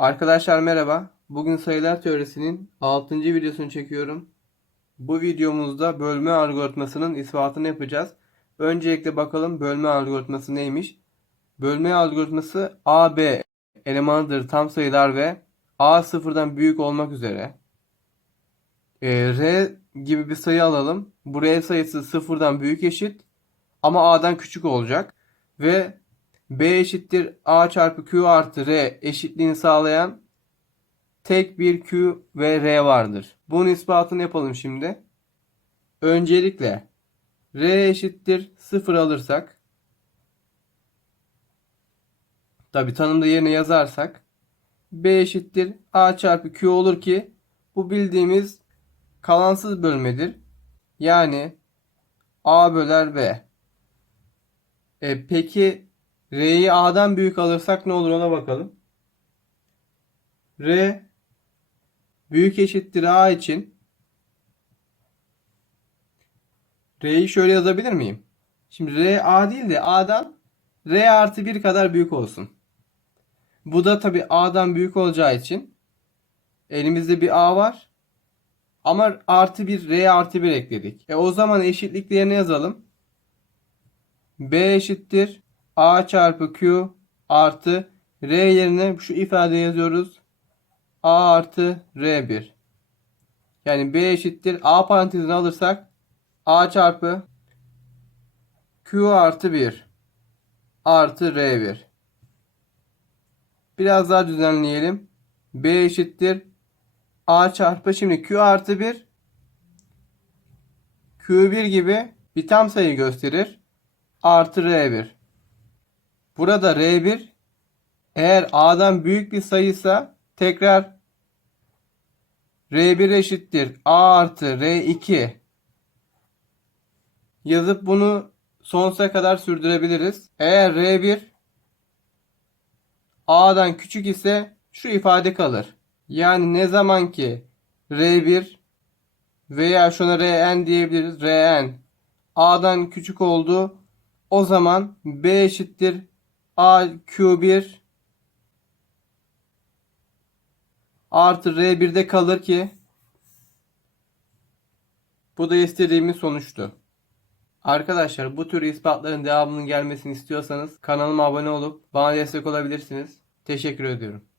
Arkadaşlar merhaba. Bugün sayılar teorisinin 6. videosunu çekiyorum. Bu videomuzda bölme algoritmasının ispatını yapacağız. Öncelikle bakalım bölme algoritması neymiş? Bölme algoritması AB elemanıdır tam sayılar ve A sıfırdan büyük olmak üzere. Ee, R gibi bir sayı alalım. Bu R sayısı sıfırdan büyük eşit ama A'dan küçük olacak. Ve B eşittir A çarpı Q artı R eşitliğini sağlayan tek bir Q ve R vardır. Bunun ispatını yapalım şimdi. Öncelikle R eşittir 0 alırsak tabi tanımda yerine yazarsak B eşittir A çarpı Q olur ki bu bildiğimiz kalansız bölmedir. Yani A böler B. E, peki R'yi A'dan büyük alırsak ne olur ona bakalım. R büyük eşittir A için R'yi şöyle yazabilir miyim? Şimdi R A değil de A'dan R artı 1 kadar büyük olsun. Bu da tabi A'dan büyük olacağı için elimizde bir A var. Ama artı 1 R artı 1 ekledik. E o zaman eşitlik yerine yazalım. B eşittir A çarpı Q artı R yerine şu ifade yazıyoruz. A artı R1. Yani B eşittir. A parantezini alırsak A çarpı Q artı 1 artı R1. Biraz daha düzenleyelim. B eşittir. A çarpı şimdi Q artı 1 Q1 gibi bir tam sayı gösterir. Artı R1. Burada R1 eğer A'dan büyük bir sayıysa tekrar R1 eşittir A artı R2 yazıp bunu sonsuza kadar sürdürebiliriz. Eğer R1 A'dan küçük ise şu ifade kalır. Yani ne zaman ki R1 veya şuna Rn diyebiliriz. Rn A'dan küçük oldu. O zaman B eşittir A Q1 artı R1'de kalır ki bu da istediğimiz sonuçtu. Arkadaşlar bu tür ispatların devamının gelmesini istiyorsanız kanalıma abone olup bana destek olabilirsiniz. Teşekkür ediyorum.